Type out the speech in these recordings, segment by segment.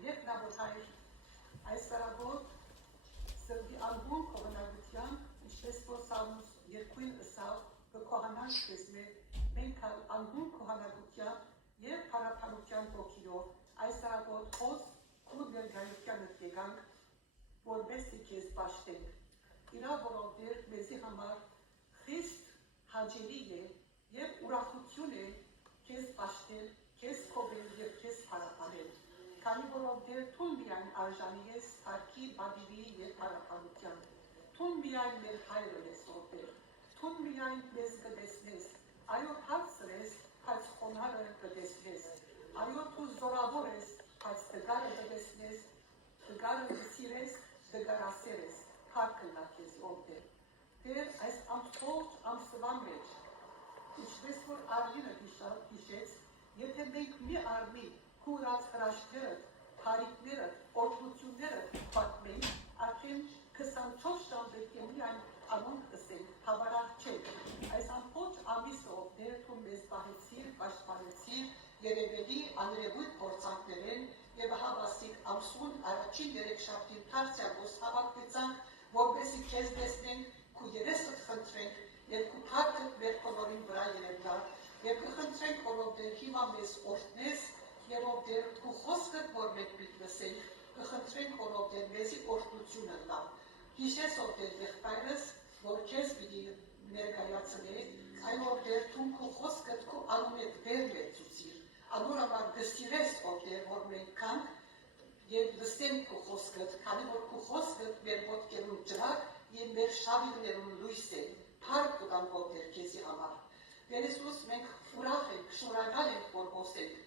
Երկնավոր այս տարաբոտ սրդի ալբուն կողնագության, ինչպես որ սալմուս երկույն ըսավ, կկողանանք կեզ մենք ալբուն կողնագության և պարապանության ոգիրով այս տարաբոտ խոս ու ներգայությանըտ եկանք, որբեսի կեզ պաշտենք։ Իրա որովդեր մեզի համար խիստ հաջելի է և ուրախություն է կեզ պաշտել, կեզ կովել և կեզ պարապանել։ Քանի որովդեր թուն միայն արժանի ես թարքի, բադիվի և պարապանության, թուն միայն մեր հայրը ես որդեր, թուն միայն մեզ կտեսնես, այո հարցր ես, բայց խոնարը կտեսնես, այո թու զորավոր ես, բայց դգարը կտեսնես, դգարը կսիրես, դգարասեր ես, թարքը նա կեզ որդեր։ Դեր այս ամբողջ ամսվան մեջ, ինչպես որ Արմինը հիշեց, եթե մենք մի արմի կուրած հրաշքներըդ, հարիկներըդ, օրդություններըդ պատմենք, արդեն 24 ժամ պետք է միայն անոնք ըսենք, հավարար չեք։ Այս ամբողջ ամիսը ովներ թու մեզ պահեցիր, պաշտպանեցիր, երևելի աներևույթ փորձանքներեն և հավասիկ ամսուն առաջին երեքշաբթին թարցյակոս հավաքվեցանք, որպեսզի քեզ տեսնենք, քու երեսդ խնդրենք և քու թարքդ մեր կոլորին վրա երևնա, և կխնդրենք, որովդեր հիմա մեզ օրհնես, և ովդեր քու խոսքդ, որ մենք պիտի լսենք, կխնդրենք, որովդեր մեզի օրհնությունը տա։ Հիշես ովդեր եղբայրս, որ քեզ պիտի ներկայացնե, այն ովդեր թուն քու խոսքդ քու անունդ վեր մեծուցիր, անոր համար գսիրես ովդեր, որ մենք կանք և լսենք քու խոսքդ, քանի որ քու խոսքդ մեր ոտքերուն ջրակ և մեր շավիղներուն լույս է, փառք կտան ովդեր քեզի համար։ Տեր Հիսուս, մենք ուրախ ենք, շնորհակալ ենք, որ խոսենք,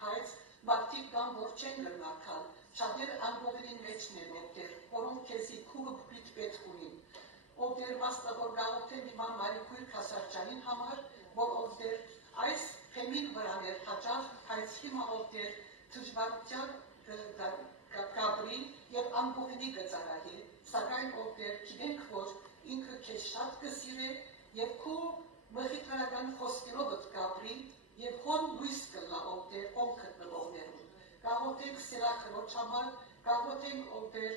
բայց մարդիկ կան, որ չեն գրնակալ, շատերը անգողերին մեջն են ովդեր, որոնք քեզի քուը պիտ պետք ունին, ովդեր վաստավոր գաղութեն իման մարիկույր կասարջային համար, որ ովդեր այս փեմին վրաներ հաճախ, բայց հիմա ովդեր թժվարության կաբրի և անգողինի գծարահի, սակայն ովդեր գիտենք, որ ինքը քեզ շատ կսիրե և քու մխիթարական խոսքերովդ կաբրի և հոն լույս կլա ովդեր ոմ գտնվողներուն։ Գաղութենք սելաքրոջ համար, գաղութենք ովդեր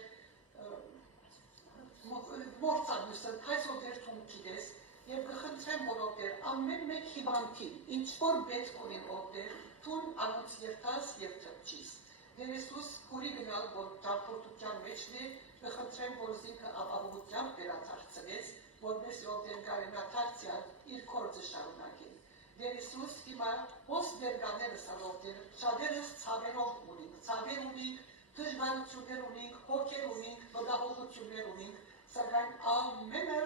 մորցանյուսը, բայց ովդեր թուն գիտես և կխնդրեմ, որ ովդեր ամեն մեկ հիվանդին, ինչ որ պետք ունին ովդեր, թուն անոնց երթաս և թրջիս։ Տեր Հիսուս քուրի գնալ, որ ճամփորդության մեջն է, կխնդրեմ, որ զինքը ապահովությամբ վերադարձնես, որպես ովդեր կարենա դարձյալ իր գործը շարունակել։ Տեր Հիսուս հիմա ոս ներկաներս ովդեր շատերս ցավերով ունենք, ցավեր ունենք, դժվարություններ ունենք, հոգեր ունենք, մտահոգություններ ունենք, սակայն ամենը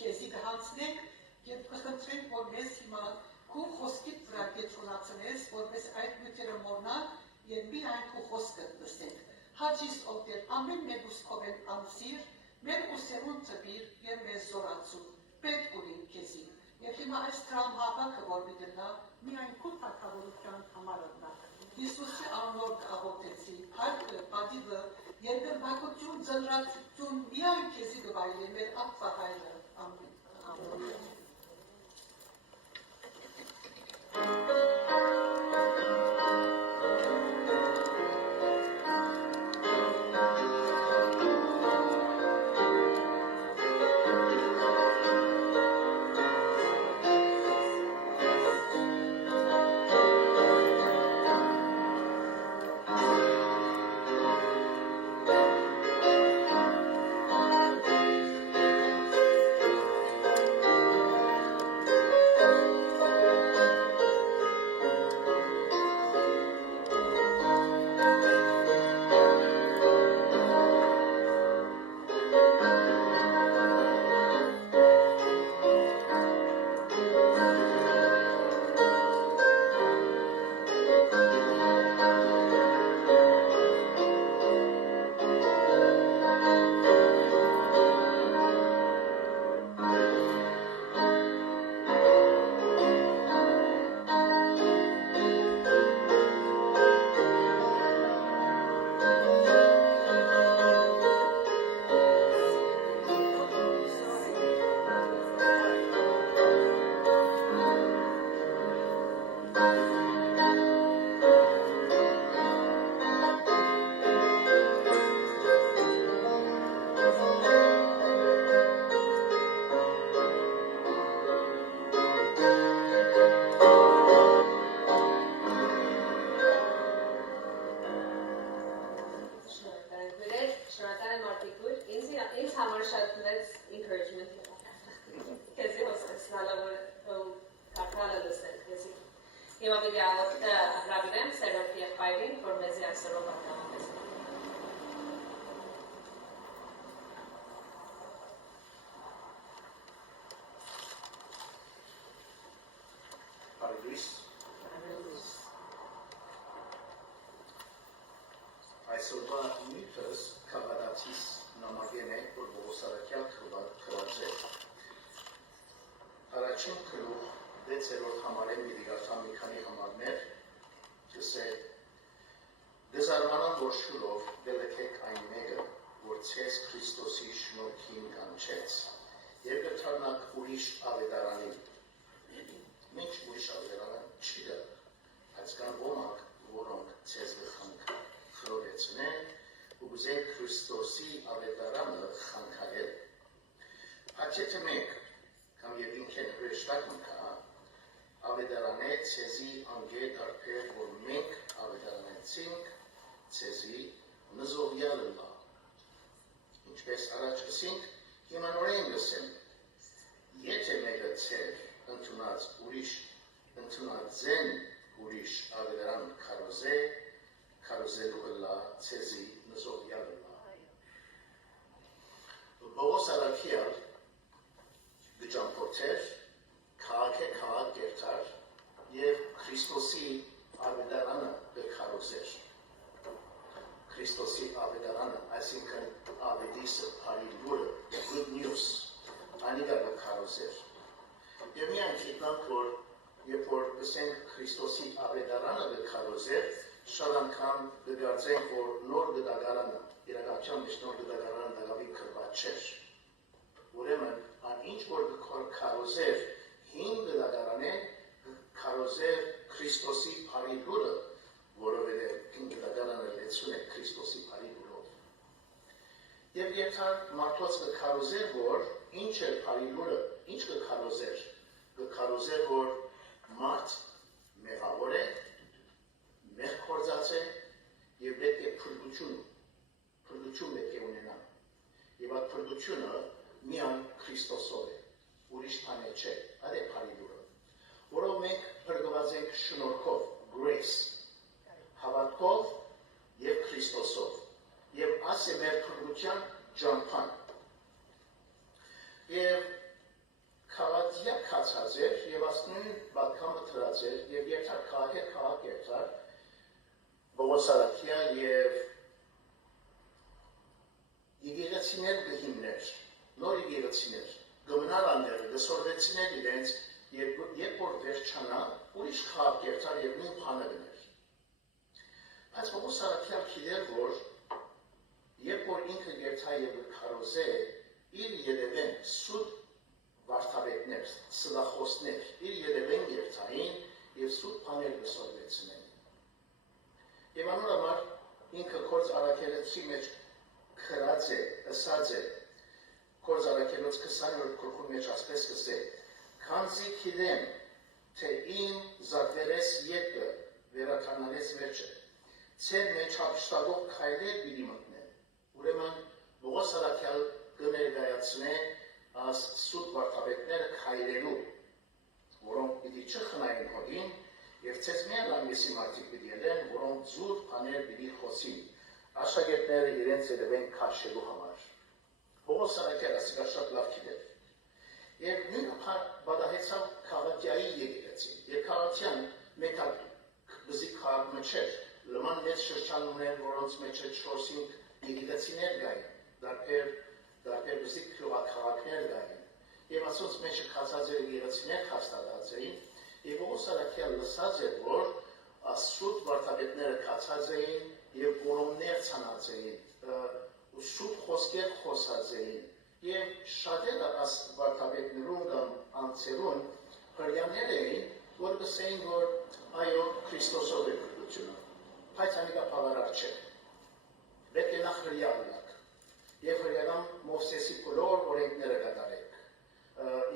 քեզի կհանձնենք և կխնդրենք, որ մեզ հիմա քու խոսքիդ վրա կետրոնացնես, որպես այդ նյութերը մորնանք և միայն քու խոսքդ լսենք։ Հաճիս ովդեր ամեն մեկուսկով են անսիր, մեր ուսերուն ծպիր և մեզ զորացում, պետք ունին քեզի։ Եվ հիմա այս տրամհապակը, որ միտենա, միայն քու թագավորության համար ըննա։ Հիսուսի անունով կաղոթեցի, փառքը, պատիվը, երկրպագություն, ձնրացություն միայն քեզի կվայելի մեր Աբբա Հայրը։ Ամեն։ գալը հրավիրեմ սերով եղբայրին, որ մեզի այսօրով արտանավեց։ Այսօրվա նյութս կավադացիս նամագեն է, որ բողոսարակյալ կրած է։ Առաջին կրուղ 6-րդ համարեն միդիգարթան մի քանի համարներ, կսե դզարմանան որ շուրով դելեքեք այն մեկը, որ ցես Քրիստոսի շնորհքին կանչեց, եւ կթարնակ ուրիշ ավետարանին։ Ինչ ուրիշ ավետարան չի դա, բայց կան ոմանք, որոնք ցես կխանքան խորեցնեն ու ուզեն Քրիստոսի ավետարանը խանքայել։ Հաչեթը մենք, կամ և ինքեն հրեշտակ մկա, ավետարան է ցեզի անգե դարբեր, որ մենք ավետարանեցինք ցեզի նզովյալը լա։ Ինչպես առաջ կսինք, հիմա նորեն լսեմ, եթե մեկը ցեր ընդունած ուրիշ, ընդունած զեն ուրիշ ավետարան քարոզե, քարոզելու հլա ցեզի նզովյալը լա։ Բողոս արաքյալ գճամփորդեր, քաղաք է քաղաք գերտար և Քրիստոսի ավետարանը քարոզեր։ Քրիստոսի ավետարանը, այսինքն ավետիսը, բարի լուրը, good news, անիգա քարոզեր։ Եվ միայն գիտնանք, որ երբ որ գսենք Քրիստոսի ավետարանը քարոզեր, շատ անգամ կգործենք, որ նոր գդագարանը, իրականության մեջ նոր գդագարանը դակավի կրված չէր։ Ուրեմն, այն ինչ որ քարոզեր հին գդագարանը քարոզեր Քրիստոսի բարի լուրը, որովհետև հին գդագարանը լեցուն է Քրիստոսի բարի լուրով։ Եվ երթար մարդոց կքարոզեր, որ ինչ է բարի լուրը, ինչ կքարոզեր, կքարոզեր, որ մարդ մեղավոր է, մեղ կործած է և պետք է փրկություն պետք է ունենա։ Եվ այդ փրկությունը միայն Քրիստոսով է, ուրիշ բան չէ, այդ է բարի լուրը, որով մենք փրկված ենք շնորհքով, grace, հավատքով և Քրիստոսով, և այս է մեր փրկության ճամփան։ Եվ քաղաքյա կացած էր, և ասնույն բատկամը թրած էր, և երթար քաղաք երթար, բողոսարակյալ և եկեղեցիներ կհիմներ, նոր եկեղեցիներ, կմնար անդերը, կսորվեցիներ իրենց, երբ որ վերջանա, ուրիշ քաղաք երթար և նույն բանը գներ։ Բայց բողոսարակյալ գիտեր, որ երբ որ ինքը երթա և քարոզե, իր ետևեն սուտ վարդապետներ, սլախոսներ, իր ետևեն երթային և սուտ բաներ կսորվեցնեն։ Եվ անոր համար ինքը կորձ արաքելոցի մեջ քրած է, ըսած է, կորձ արաքելոց 20-րդ գլխի մեջ ասպես կսե, քանզի գիտեմ, թե իմ զատվերես ետքը վերականգնես վերջը, ցեր մեջ հափշտակող քայլեր պիտի մտնեն։ Ուրեմն Պողոս արաքյալ կներկայացնե այս սուտ վարդապետները քայլելու, որոնք պիտի չխնայեն հողին, և ցեզ միայն ամիսի մարդիկ պիտի ելեն, որոնք զուր բաներ պիտի խոսին, աշակերտները իրենց ետևեն քաշելու համար։ Պողոս արաքյալը ասիկա շատ լավ գիտեր։ Եվ նույնը պատահեցավ քաղաքյայի եկեղեցին։ Եվ քաղաքյան մեկ հատ բզիկ քաղաքը չէր, լման մեծ շրջան ուներ, որոնց մեջ 4-5 եկեղեցիներ կային, դարբեր բզիկ քաղաքներ կային։ Եվ ասոնց մեջը քացած էր եկեղեցիներ հաստատած էին, և Պողոս արաքյալը լսած էր, որ սուտ վարդապետները քացած էին և որոններ ցանած էին, սուտ խոսքեր խոսած էին, և շատերը այս վարդապետներուն կամ անձերուն հրյաներ էին, որ կսեին, որ այո, Քրիստոսով է փրկությունը, բայց անիկա բավարար չէ։ Պետք է նախ հրյա ունակ, և հրյական Մովսեսի բոլոր օրենքները կատարեք,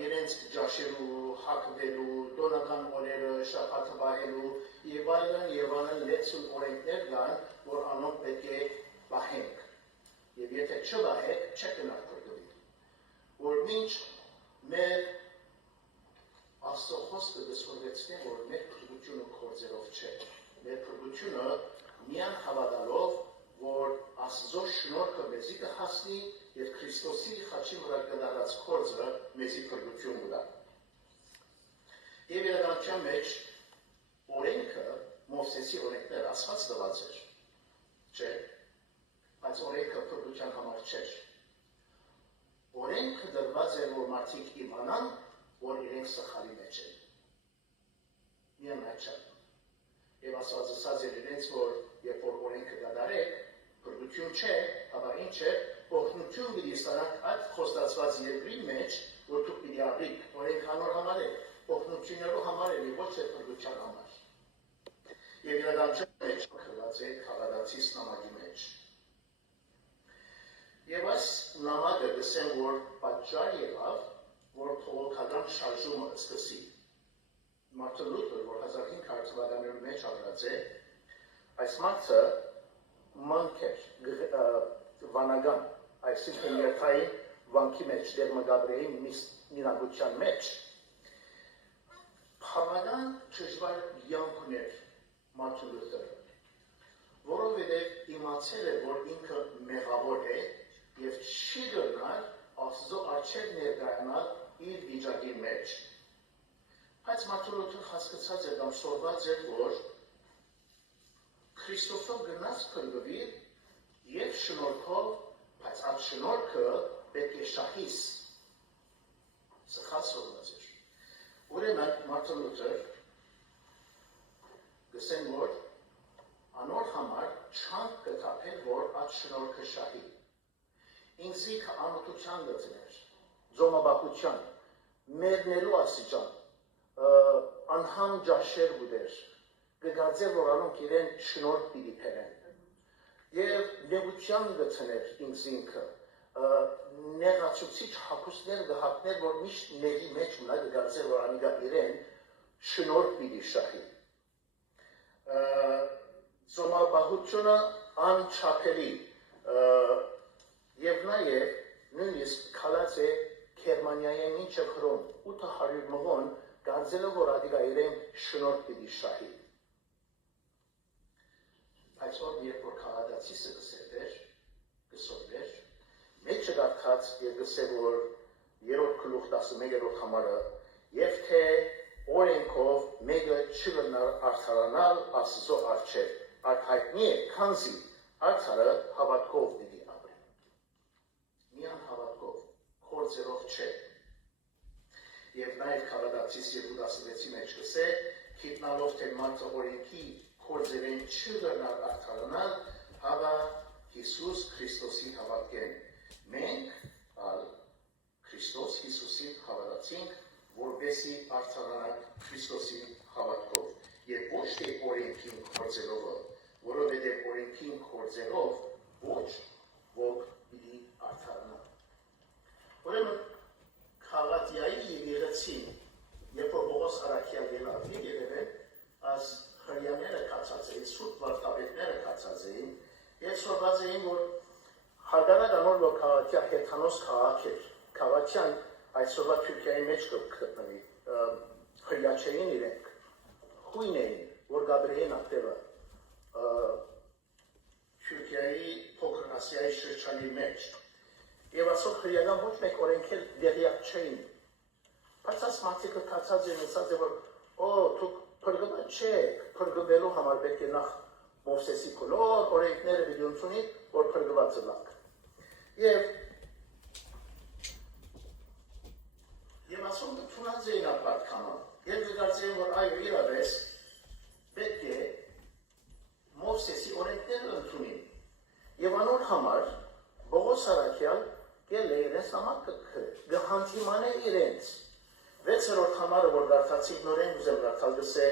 իրենց ջաշելու, հակվելու, տոնական օրերը, շաբաթը պահելու և այլն լեցուն օրենքներ կան, որ անոնք պետք է պահենք։ Եվ եթե չպահեք, չեք գնալ փրկվի։ Որ մինչ մեր Աստծո խոսքը կսորվեցնի, որ մեր փրկությունը փրկությունը կորձերով չէ։ Մեր փրկությունը միան հավատալով, որ Աստծո շնորհքը մեզի կհասնի եւ Քրիստոսի խաչի վրա կդարած կորձը մեզի փրկություն կտա։ Եվ իրականության մեջ օրենքը Մովսեսի օրենքներ Աստված տված էր, չէ՞, բայց օրենքը փրկության համար չէր։ Օրենքը դրված էր, որ մարդիկ իմանան, որ իրենք սխալի մեջ են։ Միայն այդ չէ։ Եվ Աստված ասաց էր իրենց, որ երբ որ օրենքը դադարեք, փրկություն չէ, ապա ինչ է, օրհնություն պիտի ստանաք այդ խոստացված երկրի մեջ, որ դուք պիտի ապրիք, օրենքանոր համար է, օրհնություններով համար է, ոչ թե փրկության համար։ Եվ իրականության մեջ գրված է Խաղադացիս նամակի մեջ։ Եվ այս նամակը գսեմ, որ պատճառ եղավ, որ փողոքական շարժումը սկսի։ Մարտին Լութեր, որ 1500 թվականների մեջ ապրած է, այս մարդը մանկ էր, վանական, այսինքն երթային վանքի մեջ, դեր մգաբրեին մինագության մեջ, բավական ճշմար յանք ուներ Մարտին Լութերը, որովհետև իմացել է, որ ինքը մեղավոր է և չի գնար Աստծո առջև ներկայանալ իր վիճակի մեջ։ Բայց Մարտին Լութերը հասկացած էր կամ սովորած էր, որ Քրիստոսով գնաց փրկվի և շնորհքով, բայց այդ շնորհքը պետք է շահիս։ Սխալ սովորած էր։ Ուրեմն Մարտին Լութերը գսեն, որ անոր համար չանք կտապել, որ այդ շնորհքը շահի։ Ինձի անօթության գծներ, զոմաբախության, մերնելու աստիճան, անհամ ջաշեր գուդեր, կգարձեր, որ անոնք իրեն շնորհ պիտի փերեն։ Եվ նեղության գծներ ինձ ինքը, նեղացուցիչ հագուստներ գհակներ, որ միշտ նեղի մեջ մնա կգարձեր, որ անիգա իրեն շնորհ պիտի շահի։ Զոմաբախությունը անչափելի և նաև նույնիսկ քալած է Գերմանիայի մինչև Հռոմ 800 մղոն գարձելով, որ ադիգա իրեն շնորհ պիտի շահի։ Այս որ երբ որ Խաղադացիսը գսորվեր, մեջը գարթած և գսե, որ 3 գլուխ 11-րդ համարը և թե օրենքով մեկը չգնար արդարանալ Աստծո առջև, այդ հայտնի է, քանզի արդարը հավատքով պիտի ապրի։ Միան հավատքով, կորձերով չէ։ Եվ նաև Խաղադացիս 2:16-ի մեջ գսե, գիտնալով թե մարդը օրենքի կորձերեն չգնար արդարանալ, հավա Հիսուս Քրիստոսի հավատքեն։ Մենք ալ Քրիստոս Հիսուսին հավատացինք, որպեսզի արդարանանք Քրիստոսի հավատքով, եւ ոչ թե օրենքին կորձերով, որովհետեւ օրենքին կորձերով ոչ ոք պիտի արդարանա։ Ուրեմն Խաղատիայի եկեղեցին, երբ որ Պողոս Արաքյալ ելավ եկեղեցի, այս հրեաները կացած էին, սուրբ վարդապետները կացած էին, եւ սորված էին, որ հարգանակ անոր որ Խաղատիա հեթանոս քաղաք էր, Խաղատիան այսօրվա Թուրքիայի մեջ կգտնվի, հրեաչային իրենք, խույն էին, որ Գաբրիելն ատեղը Թուրքիայի փոքր Ասիայի շրջանի մեջ, եւ ասող հրեական ոչ մեկ օրենքեր դեղյակ չէին, բայց այս մարդիկը կացած են ասած է, որ դուք փրկված չեք, փրկվելու համար պետք է նախ Մովսեսի բոլոր օրենքները պիտի ընդունի, որ փրկված ըլլաք։ Եվ ասում ընդունած էին ապատքանը, եւ կգարձեին, որ այո իրավես պետք է Մովսեսի օրենքները ընդունի։ Եվ անոր համար Պողոս Արաքյալ գել է իրենց նամակը գհանդիմանե իրենց։ 6-րդ համարը, որ դարձածին նորեն ուզեմ դարձալ գսե,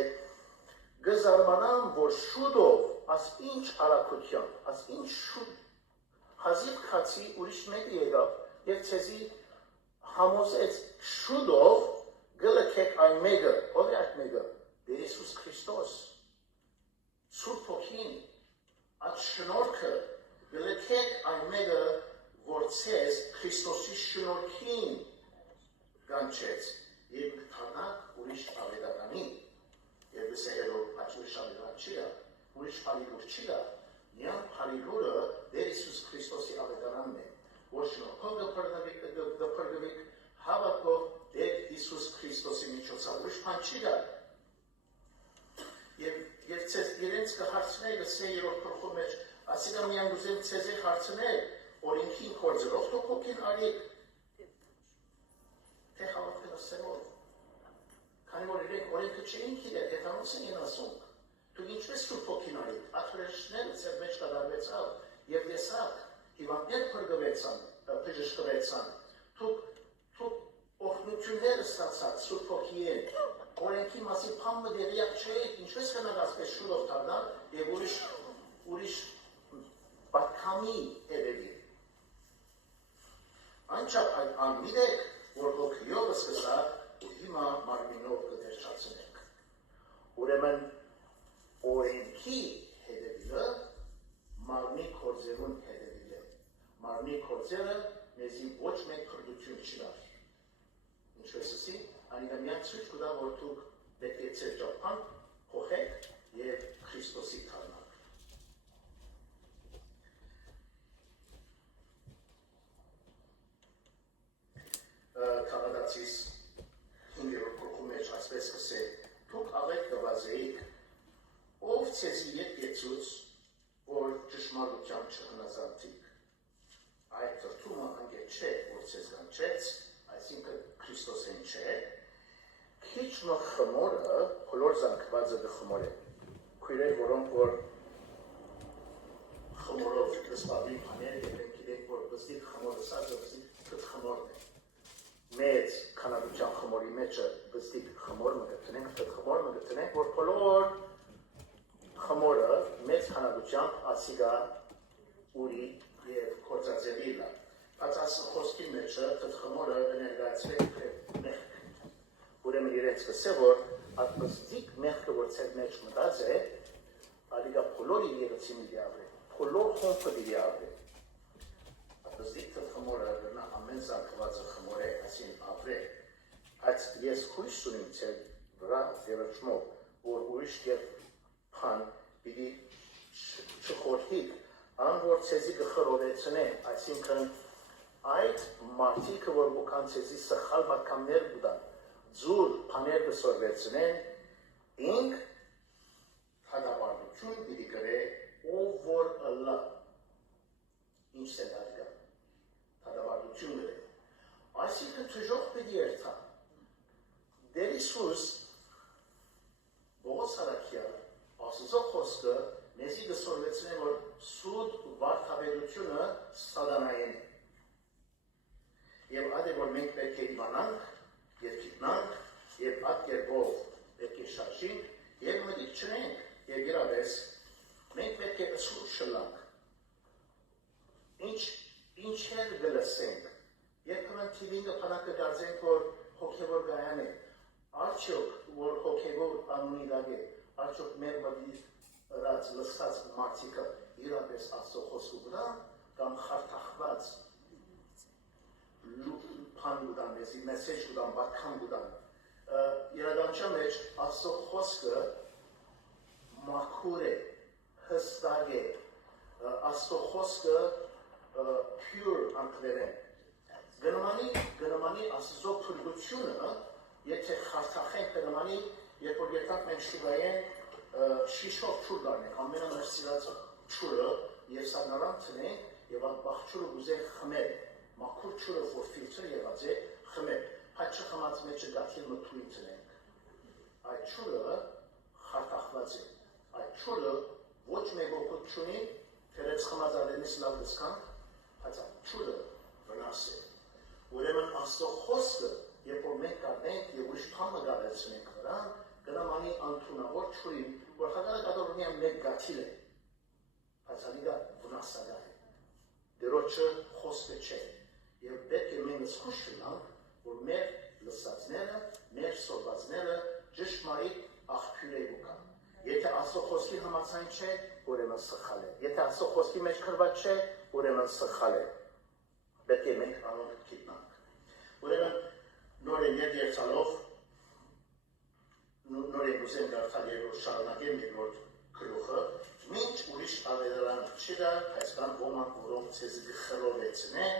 գզարմանամ, որ շուտով, աս ինչ արագությամբ, աս ինչ շուտ, հազիվ քացի ուրիշ մեկը եկավ, եւ ցեզի համոզեց շուտով գլքեք այն մեկը, ով է այդ մեկը, Տեր Հիսուս Քրիստոս, Սուրբ Հոգին, այդ շնորհքը գլքեք այն մեկը, որ ցեզ Քրիստոսի շնորհքին կանչեց, եւ կթանաք ուրիշ ավետարանին, եւ Եվսեյերով աչու շաբերան չի գա, ուրիշ փալիլուր չի գա, միան փալիլուրը Տեր Հիսուս Քրիստոսի ավետարանն է, որ շնորհով դպրգվիկ հավատով Տեր Հիսուս Քրիստոսի միջոցով ուրիշ բան չի գա։ Եվ ցեզ իրենց կհարցնել Եվսեյերով գլխի մեջ, ասիկա միան ուզեմ ցեզի հարցնել, օրենքին կորձելով դուք ոգին արիք, թե հավատքն ասելով։ Քանի որ իրենք օրենքը չէին գիտեր, հեթանոց են ասում, դուք ինչպես Սուրբ Հոգին արիք, աթորեշները ձեր մեջ կդարվեցավ եւ տեսակ, հիվանդներ փրկվեցան, բժշկվեցան, դուք օգնությունները ստացաք Սուրբ Հոգիին, օրենքի մասին փամը դերյակ չէիք, ինչպես կնակ ասպես շուրով դառնալ եւ ուրիշ բակամի հետևի։ Անչափ այդ անմիտեք, որ հոգիով սկսած ու հիմա մարմինով կդերչացնենք։ Ուրեմն օրենքի հետևիլը մարմնի կորձերուն հետևիլ է։ Մարմնի կորձերը մեզի ոչ մեկ քրդություն չդար։ Ինչպես ասի, անիկա միան ցույց կտա, որ դուք պետք է ձեր ճապան փոխեք եւ Քրիստոսի դառնաք։ Քաղաքացիս 5-րդ գլխի մեջ ասպես կսե, դուք ավետ կվազեիք, ով ցեզի եկեցուց, որ ճշմարտությամբ չհնազանդիք։ Այդ թրթումը անգետ չէ, որ ցեզ կանչեց, այսինքն Քրիստոսին չէ, քիչմը խմորը, բոլոր զանգվածը գխմոր է։ Քույրեր, որոնք որ խմորով կսպավի բաներ, եւ գիտեք, որ բստիկ խմորը սածը բստիկ թթխմորն է։ Մեծ քանակության խմորի մեջը բստիկ խմոր մգտնենք, թթխմոր մգտնենք, որ բոլոր խմորը մեծ քանակությամբ ասիգա ուրի եւ կորցածելի լա։ Բայց խոսքի մեջը թթխմորը ներկայացվեք մեղք։ Ուրեմն իրենց կսե, որ այդ բստիկ մեղքը, որ ցեր մեջ մտած է, ալիգա բոլոր իրեցին դիավրե, բոլոր խոմբը դիավրե։ Բստիկ թթխմորը գնա ամեն զանգվածը խմոր է, ասին ապրե։ Այդ ես հույս ունիմ ցեր վրա դերոճմով, որ ուրիշ եւ փան պիտի չխորհիկ, ան որ ցեզի գխրովեցնե, այսինքն այդ մարդիկը, որ ուքան ցեզի սխալ մատկաններ գուտան, ձուր փաներ կսորվեցնեն, ինք հադապարտություն պիտի գրե, ով որ ըլլա, ինչ է դարգա, հադապարտություն գրե, այսինքն թժող պիտի երթա, Տեր Հիսուս Բողոս Արաքյալ Աստծո խոսքը մեզի կսորվեցնե, որ սուտ վարդապետությունը սատանային է։ Եվ այդ է, որ մենք պետք է իմանանք, և գիտնանք, և այդ կերպով պետք է շարժենք, և մտիկ չնենք, և իրավես մենք պետք է ըսուր շլանք։ Ինչեր գլսենք, երբեմն թիվինգը պանակը դարձենք, որ հոգևոր գայան է, արդյոք, որ հոգևոր անունի դագ է, արդյոք մեր մտի ըրած լսած մարդիկը իրապես Աստծո խոսքը վրա կամ խարթախված փան գուտան մեզի, մեսեջ գուտան, բական գուտան։ Իրականության մեջ Աստծո խոսքը մաքուր է, հստակ է, Աստծո խոսքը pure անգլերեն։ Գնամանի Աստծո փրկությունը, եթե խարթախենք գնամանի, երբ որ երթանք մենք շուգայեն շիշով չուր դարնենք, ամենը մեր սիրած չուրը և սանարան տնենք և այդ բաղչուրը ուզենք խմել, մաքուր չուրը, որ ֆիլտր եղած է, խմել, այդ չխմած մեջը գաթիլ մթույն տնենք։ Այդ չուրը խարթախված է, այդ չուրը ոչ մեկ օգուտ չունի, թերեց խմած ալենից լավ լսկանք, բայց այդ չուրը վնաս է։ Ուրեմն Աստծո խոսքը, երբ որ մենք կարնենք և ուրիշ փամը գալեցնենք վրան, գնամանի անթունավոր չուրին, որ հակարակ ադորնիան մեկ գաթիլ է, բայց անիգա վնասագա է, դերոչը խոսքը չէ, և պետք է մենք զգուշ լինանք, որ մեր լսածները, մեր սորվածները ճշմարիտ աղբյուր կան։ Եթե Աստծո խոսքի համաձայն չէ, ուրեմն սխալ է։ Եթե Աստծո խոսքի մեջ գրված չէ, ուրեմն սխալ է։ Պետք է մենք անոնք գիտնանք։ Ուրեմն նորեն երջալով նոր եկուսեն գարթալ երոր շարունակեմ երկրորդ գլուխը, մինչ ուրիշ ավետարան չկա, բայց կան ոմանք, որոնք ցեզ գխրովեցնեն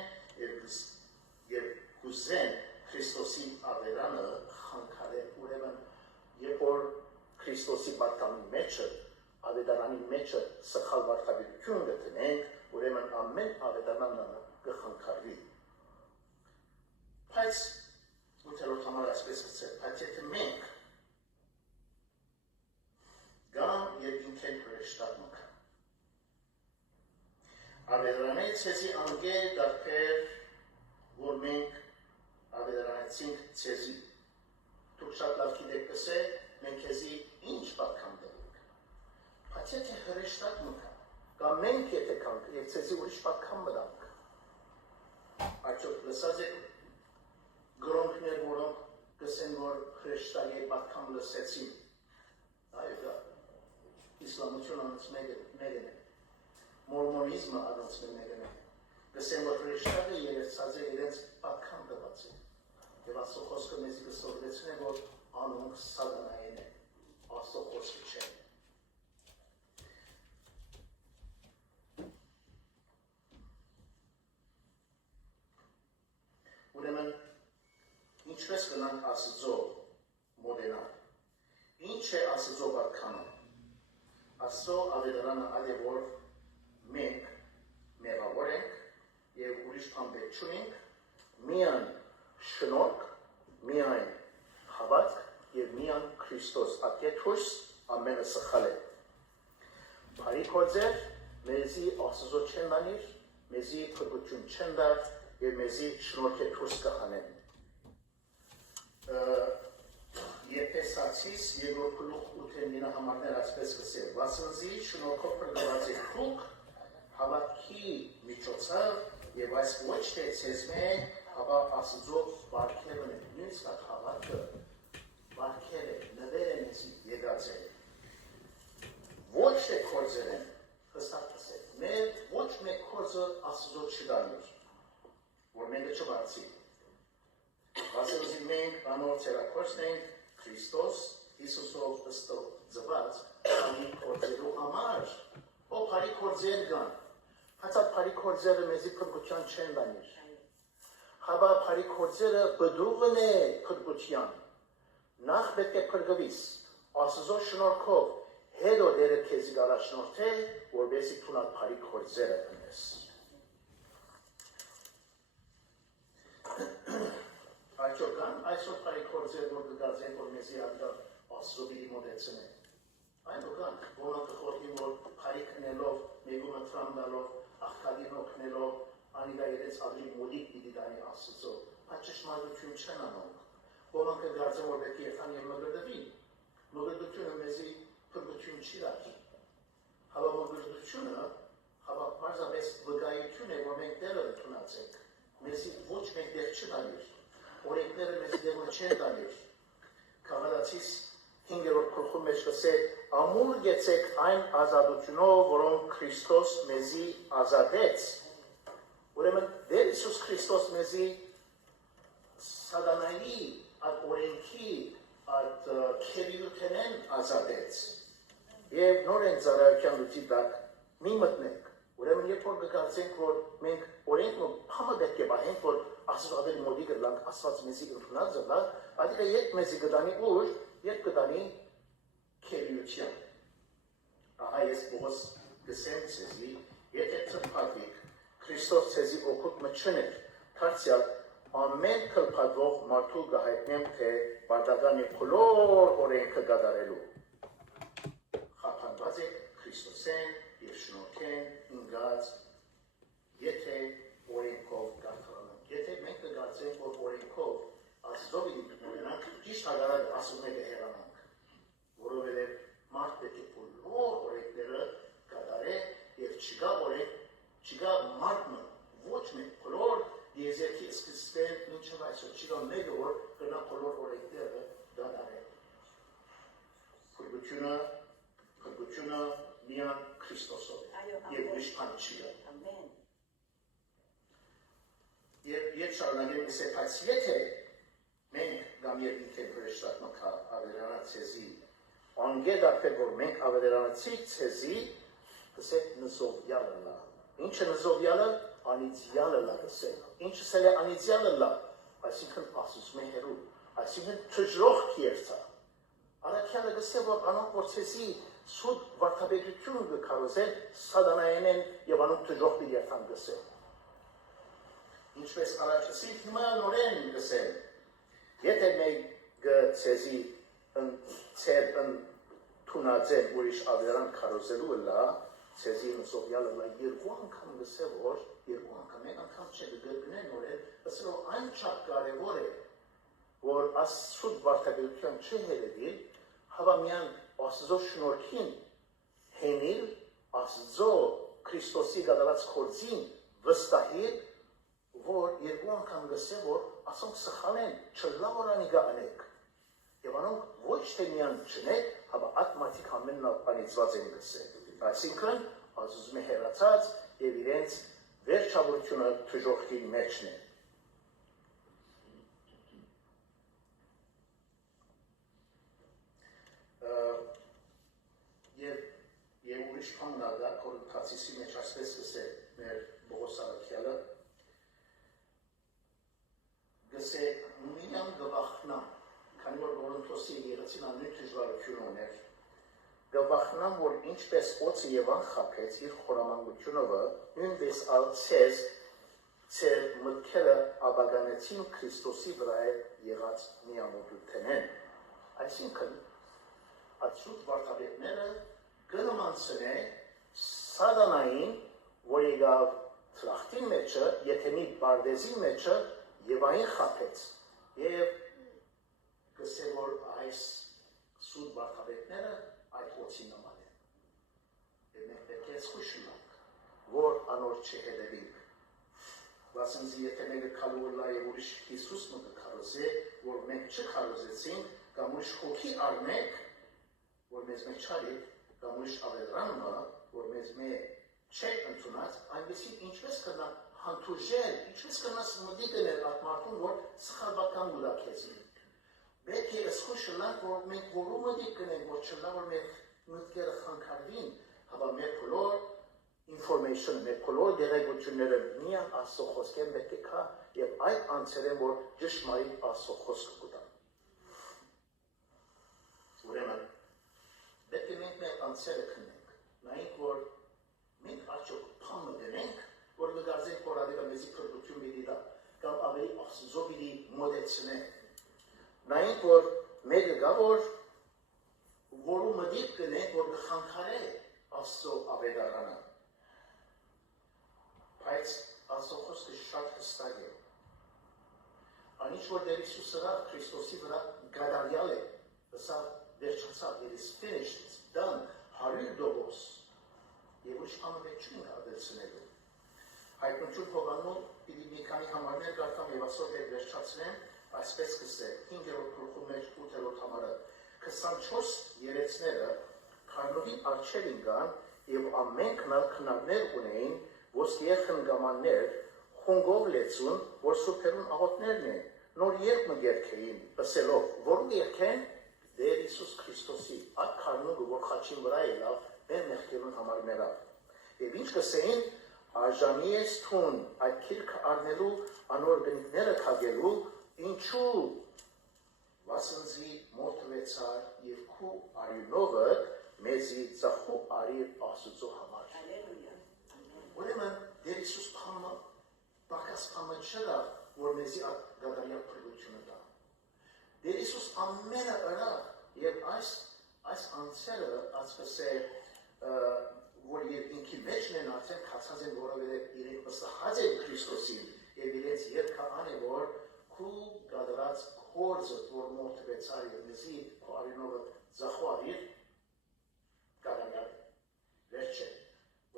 եւ կուզեն Քրիստոսի ավետարանը խանգարել, ուրեմն երբ որ Քրիստոսի բատկանի մեջը, ավետարանի մեջը սխալ վարդապետություն գտնենք, ուրեմն ամեն ավետարանը կխանգարվի։ Բայց ութերորդ համար այսպես ասել, բայց եթե մենք գամ եւ ինքեն հրեշտակ մնանք։ Ավետարանից ցեզի անգել դարբեր, որ մենք ավետարանեցինք ցեզի։ Դուք շատ լավ գիտեք կսե, մենք քեզի ինչ պատկան տենք։ Բայց եթե հրեշտակ մնանք, կամ մենք եթե կանք եւ ցեզի ուրիշ պատկան մտանք։ Այդպես լսած եք գրոնքներ, որոնք կսեն, որ հրեշտակի պատկան լսեցին։ Այո, իսլամությունը անց մեկն է, մորմոնիզմը անց մեկն է, կսեն, որ հրեշտակը երեցած է իրենց պատկան տված է, և Աստծո խոսքը մեզի կսովորեցին է, որ անոնք սատանային է, Աստծո խոսքը չէ։ Ուրեմն, ինչպես կնանք Աստծո մոտենալ, ինչ է Աստծո պատկանը, Աստծո ավետարանը այդ է, որ մենք մեղավոր ենք և ուրիշ բան պետք չունենք, միայն շնորհք, միայն հավատք և միայն Քրիստոս ատյեթուս ամենը սխալ է։ Բարի գործեր մեզի Աստծո չեն դանիր, մեզի փրկություն չեն դար և մեզի շնորհքեթուս կհանեն։ Եփեսացիս երրորդ գլուխ 8-9 համարներ այսպես կսել. Վասնզի շնորհքով փրկված եք դուք հավատքի միջոցով եւ այս ոչ թե ցեզմե, ապա Աստծո բարքերն է, նույնիսկ այդ հավատքը բարքերը նվեր է մեզ եկած է։ Ոչ թե կորձեր են, հստակ ասել, մեր ոչ մեկ կորձը Աստծո չդանիր, որ մենքը չբացի։ Վասնզի մենք անոր ցերակորցն ենք Քրիստոս Հիսուսով ստոծված ամի կորձերու համար, ով բարի կորձեր կան, բայց այդ բարի կորձերը մեզի փրկության չեն դանիր։ Հավա բարի կորձերը բդուղն է փրկության, նախ պետք է փրկվիս, Աստծո շնորհքով, հետո դերը քեզի գարաշնորհել, որպեսզի դու այդ բարի կորձերը ունես։ Այո, կան այսօր բարի կորձեր, որ կգործեն, որ մեզի անգամ Աստծո պիտի մոտեցնեն։ Այո, կան, որոնք կխորհին, որ բարի քնելով, մեգումը տրամ տալով, աղքատին օգնելով, անիգա իրենց ավելի մոդիկ պիտի դանի Աստծո, բայց ճշմարտություն չեն անում։ Որոնք կգործեն, որ պետք է երթան և մգրդվին։ Մգրդությունը մեզի փրկություն չի դար։ Հավա մգրդությունը, հավա պարզապես վկայություն է, որ մենք դերը ընդունացեք։ Մեզի ոչ մեկ դեր չդանիր, օրենքները մեզ դեղը չեն դանիր։ Քաղաքացիս 5-րդ գլխում մեջ կսե ամուր գեցեք այն ազատությունով, որոնք Քրիստոս մեզի ազատեց։ Ուրեմն դեր Հիսուս Քրիստոս մեզի սատանայի այդ օրենքի այդ քերիութենեն ազատեց։ Եվ նոր են ծառայության լուծի տակ մի մտնենք։ Ուրեմն երբ որ կգործենք, որ մենք օրենքն ու փամը պետք է պահենք, որ Աստծո ավելի մոտիկ գլանք, Աստված մեզի ընդունած զլա, այդիկա երբ մեզի կդանի ուր, երբ կդանի քերիության։ Ահա ես բողոս կսեմ ցեզի, եթե թրփատվիկ, Քրիստոս ցեզի օգուտ մչներ, դարձյալ ամեն թրփատվող մարդու կհայտնեմ, թե բարդական է բոլոր օրենքը կատարելու։ Խափանված եք Քրիստոսեն և շնորհքեն ինգած, եթե օրենքով գարթրանանք, եթե մենք կգործենք, որ օրենքով Աստծո պիտի ունենանք, ճիշտ հակառակը ասում եկը հեռանանք, որովհետև մարդ պետք է բոլոր օրենքները կատարե և չկա մարդը ոչ մեկ բոլոր եզերքի սկսվեն ինչև այսօր չկա մեկը, որ կնա բոլոր օրենքները կատարե։ Փրկությունը միայն Քրիստոսով է և ուրիշ բան չկա։ Եվ երբ շարունակենք ասել, բայց եթե մենք կամ ինքն հրեշտակը ավելանացեզի անգետ արդեն որ մենք ավելանացիկ ցեզի կսեք նզովյալը լա ինչը նզովյալը անիծյալը լա կսեք ինչը սել է անիծյալը լա այսինքն ասում է հերու այսինքն թժրող կերտա արաքյալը գսե որ անոնք որ ցեզի սուտ վարդապետությունը կկարոզեն սատանային են եւ անոնք թժրող կերտան գսե ինչպես առաջացի հիմա նորեն գսե եթե մեկ ցեզի ցեր թունածեն ուրիշ ավերան կարոզելու լա ցեզի նսովյալը լա երկու անգամ գսե որ երկու անգամ մեկ անգամ չէ գտնեն նորեն ասելով այն չափ կարևոր է որ ասուտ վարդապետության չհերևի հավամյան Աստծո շնորհքին հենիլ Աստծո Քրիստոսի գդալած կորձին վստահի որ երկու անգամ գսե որ ասոնք սխալեն չլավորանի գանեք եւ անոնք ոչ թե միան չնեք հաբա ատմատիկ ամենն անիծված են գսե այսինքն ասում է հերացած եւ իրենց վերջավորությունը թժողքի մեջն է եւ ուրիշ բաննագա կորինթացիի մեջ ասպես գսե մեր Պողոս արաքյալը գսե միան գվախնա քանի որ Կորինթոսի եկեղեցին անույն դժվարություն ուներ գվախնամ որ ինչպես օծը Եվան խափեց իր խորամանկությունով նույնպես ալցես ցեր մտքերը աբագանեցին Քրիստոսի վրա եղած միամոդութենեն այսինքն Ացուտ վարդապետները գնմանցնե սատանային որ եկավ թրախտին մեջը եթե մի բարդեզի մեջը եւ այն խափեց եւ գսե որ այս սուտ վարդապետները այդ օծի նման են եւ մենք պետք է զգուշանանք որ անոր չհետևենք վասնզի եթե մեկը քալուր լա եւ ուրիշ Հիսուս մը կքարոզե որ մենք չքարոզեցինք կամ ուրիշ հոգի առնենք որ մեզ մեջ չարիք կամ ուրիշ ավերանը որ մեզ չէ ընդունած այնպեսի ինչպես կնա հանդուրժել ինչպես կնաս մտի դնել այդ մարդուն որ սխալական մուլակեցին Պետք է զգուշանանք, որ մենք որում մտիկ կնենք, որ չլա, որ մեր մտքերը խանգարվին, հապա մեր բոլոր information, մեր բոլոր դերակցությունները միան Աստծո խոսքեն պետք է կա եւ այդ անձերը որ ճշմարիտ Աստծո խոսքը կտան։ Ուրեմն պետք է մենք մեր անձերը քնենք, նայենք որ մենք արդյոք փամը դնենք, որ կգարձենք որ ադիգա մեզի production մի դիտա, կամ ավելի Աստծո մի մոդեցնենք Նայենք, որ մեկը գա, որում մտիկ կնենք, որ կխանգարե Աստծո ավետարանը։ Բայց Աստծո խոսքը շատ հստակ է։ Անիշ որ Տեր Հիսուսը վրա Քրիստոսի վրա գադարյալ է, սա վերջացավ, it is finished, it's done, 100%։ Եվ ոչ բանը մենք չունենք ադեցնելու։ Հայտնություն փոխանոն պիտի մի քանի համարներ գարտամ եւ ասոր հետ վերջացնեմ Այսպես կսե, 5-րդ գլխու մեջ 8-րդ համարը 24 երեցները քարնովի արջերին գան եւ ամեն քնարներ ունեին ոսկե խնգամաններ խունգով լեցուն որ սուպերուն աղոտներն են նոր երգ մգերքեին ասելով որում երգեն Տեր Հիսուս Քրիստոսի այդ քարնուգը որ խաչին վրա ելավ մեր մեղքերուն համար մերավ եւ ինչ կսեին արժանի է ստուն այդ քիրքը առնելու անոր գնիկները քագելու Ինչու վասնզի մոթվեցար եւ քու արյունովը մեզի ծախու արիր Աստծո համար։ Հալելույա։ Ուրեմն Տեր Հիսուս փամը բակաս փամը չլա որ մեզի գադարյալ փրկությունը տա։ Տեր Հիսուս ամենը ыրա եւ այս անձերը ասես է որ ինքի մեջն են արդեն քացած են որովհետեւ իրենք վստահած են Քրիստոսին եւ իրենց երկան է որ քու գադրած կորձը որ մոթվեցար եւ մեզի քու արյունովը ծախուարիր գադարյալ վերջը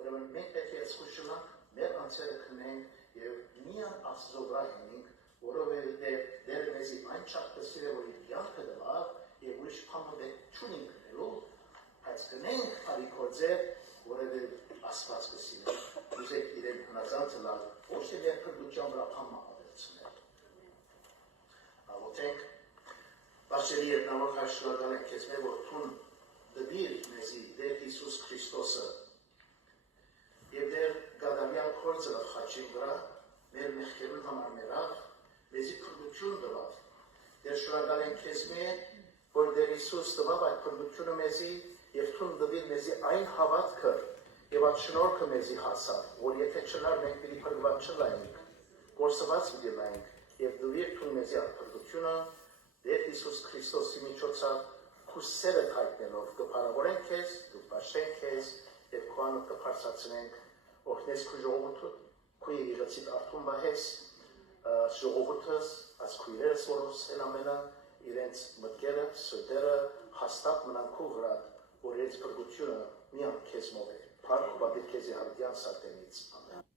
ուրեմն մենք պետք է զգուշանանք մեր անձերը քնենք եւ միան Աստծո վրա հենենք որովհետեւ Տերը մեզի այն չափ կսիրե որ իր յանքը դավ եւ ուրիշ բանը պետք չունենք քնելու բայց կնենք արիքորձեր որովհետեւ Աստված կսիրե ուզեք իրեն հնազանդ լալ ոչ թե մեր փրկության վրա բանը Աղոթենք ետնավոր հաշտվական ենք քեզ մեր որդուն դվիր մեզի դեր Հիսուս Քրիստոսը եւ դեր գադավյալ կորձը խաչի վրա մեր մեղքերուն համար մերավ մեզի փրկություն տվավ դեր շնորհակալ ենք քեզ մեր որ դեր Հիսուս տվավ այդ փրկությունը մեզի եւ թուն դվիր մեզի այն հավատքը եւ այդ շնորհքը մեզի հասավ որ եթե չլար մենք պիտի փրկված չլայնք գործված պիտի լայնք եւ դվիր թուն մեզի այդ փրկությունը դեր Հիսուս Քրիստոսի միջոցով քուսերը հայտնելով կփարավորենք քեզ դու բաշենք քեզ եւ քոանը կփարսացնենք օգնես քու ժողովուրդը քու իրացիտ արթուն բահես ժողովուրդս as քույրերս որոնց ամենը իրենց մտքերը սրտերը հաստատ մնան քու վրա որ իրենց փրկությունը միայն քեզ մոտ է փառք ու բադի քեզի արդյան սատենից ամեն